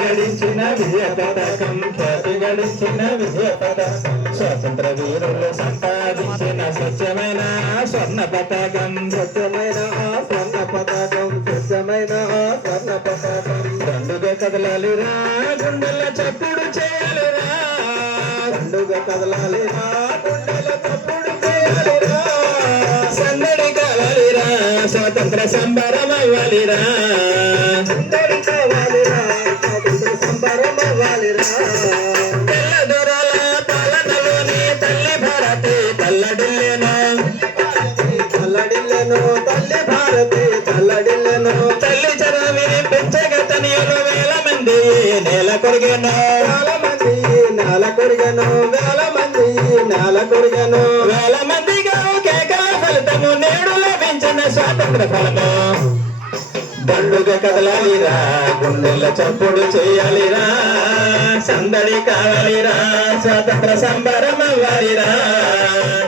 గడిచిన విజయ పథకం ఖ్యాతి గడిచిన విజయ పథకం స్వతంత్ర వీరులు సంపాదించిన స్వచ్ఛమైన స్వర్ణ పథకం స్వచ్ఛమైన స్వర్ణ పథకం స్వచ్ఛమైన స్వర్ణ పథకం దండుగా కదలాలిరా గుండెల చప్పుడు చేయాలిరా పండుగ కదలాలిరా గుండెల చప్పుడు చేయాలిరా సందడి కావాలిరా స్వతంత్ర సంబరం అవ్వాలిరా తల్లడిల్లెను తల్లి భారతి చల్లడిల్లను. తల్లి చరవిని పెంచగతనియులు వేల మంది నేల కొరిగను. వేల మంది నేల కొరిగను. వేల మంది నేల కొరిగను. వేల మందిగా కేకల ఫలితము నేడు లభించిన స్వాతంత్ర ఫలము. దండుగ కదలాలిరా గుండెల చప్పుడు చేయాలిరా సందడి కావాలిరా స్వాతంత్ర సంబరం అవ్వాలిరా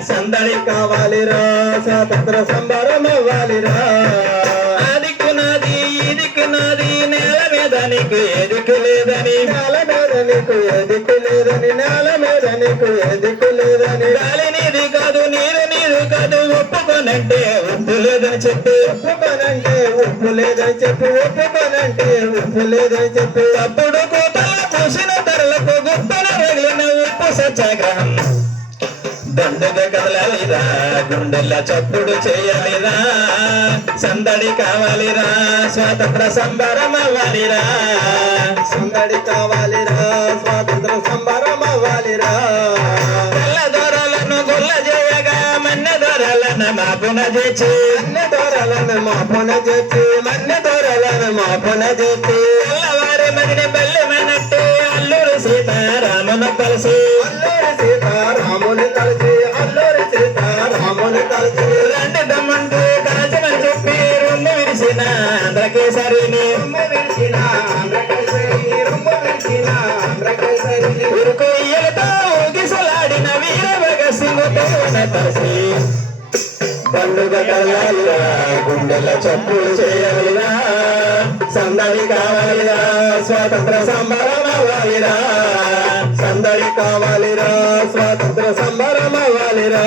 సందడి కావాలిరా స్వాతంత్ర సంబరం అవ్వాలిరా. ఆదిక్కు నాది ఈదిక్కు నాది నేల మీద నీకు ఎదుకు లేదని నేల మీద నీకు లేదని నేల మీద నీకు ఎదిక్కు లేదని. గాలి నీది కాదు నీరు నీరు కాదు ఒప్పుకోనంటే ఒప్పు లేదని చెప్పి ఒప్పుకోనంటే ఉప్పు లేదని చెప్పి ఒప్పుకోనంటే ఉప్పు లేదని చెప్పి. అప్పుడు కూతల పూసిన ధరలకు గుప్పన రగిలిన ఉప్పు సత్యాగ్రహం. దండగ కదలాలిరా గుండెల చప్పుడు చేయాలిరా సందడి కావాలిరా స్వాతంత్ర సంబరం అవ్వాలిరా సందడి కావాలిరా మాపున చేచి మన్నె దొరలను మాపున చేసి మన్నె దొరలను మాపున చేసి తెల్లవారి మదిని బెల్లమనట్టు అల్లూరు సీతారామును కలిసి. అల్లూరి సీతారాముని కలిసి అల్లూరి సీతారాముని కలిసి. రెండు దమ్మంటూ కాచమని చెప్పి రొమ్ము విరిసిన ఆంధ్రకేసరిని. రొమ్ము విరిచిన ఆంధ్రకేసరి రొమ్ము విరిచిన ఆంధ్రకేసరి ఉరుకు ఇయ్యలతో ఊగిసలాడిన వీర భగత్ సింగ్తో కలిసి పండుగ కలగాలిరా గుండెల చప్పులు చేయాలిరా సందడి కావాలిరా స్వాతంత్ర సంబరం అవ్వాలిరా సందడి కావాలిరా స్వాతంత్ర సంబరం అవ్వాలిరా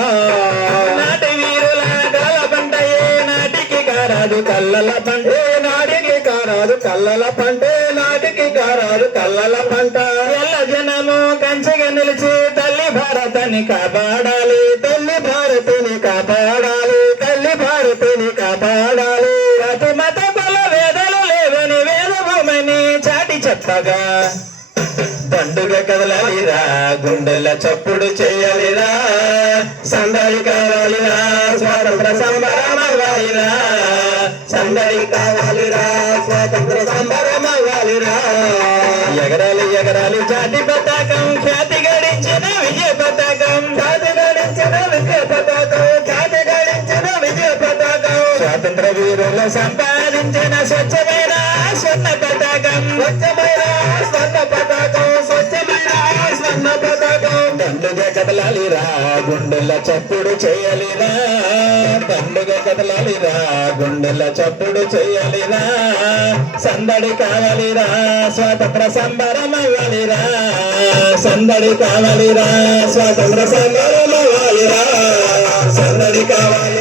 నాటి వీరుల గల పంట ఏ నాటికి కారాదు కల్లల పంటే నాటికి కారాదు కల్లల పంటే నాటికి కారాదు కల్లల పంట. ఎల్ల జనము కంచెగా నిలిచి తల్లి భారతాన్ని కాపాడాలి చాటి దండుగా కదలాలిరా గుండెల చప్పుడు చేయాలిరా సందడి కావాలిరా స్వాతంత్ర సంబరం అవ్వాలిరా సందడి కావాలిరా స్వాతంత్ర సంబరం అవ్వాలిరా ఎగరాలి ఎగరాలి జాతి పతాకం ఖ్యాతి గడించిన విజయ పతాకం. ఖ్యాతి గడించిన విజయ పతాకం ఖ్యాతి గడించిన విజయ పతాకం. స్వాతంత్ర వీరులు సంపాదించిన స్వచ్ఛమైన స్వర్ణ పతాకం స్వచ్ఛమైన స్వర్ణ పతాకం స్వచ్ఛమైన స్వర్ణ పతాకం పండుగ కదలాలిరా గుండెల చప్పుడు చేయాలిరా పండుగ కదలాలిరా గుండెల చప్పుడు చేయాలిరా. సందడి కావాలిరా స్వాతంత్ర సంబరం అవ్వాలిరా సందడి కావాలిరా స్వాతంత్ర సంబరం అవ్వాలిరా సందడి కావాలి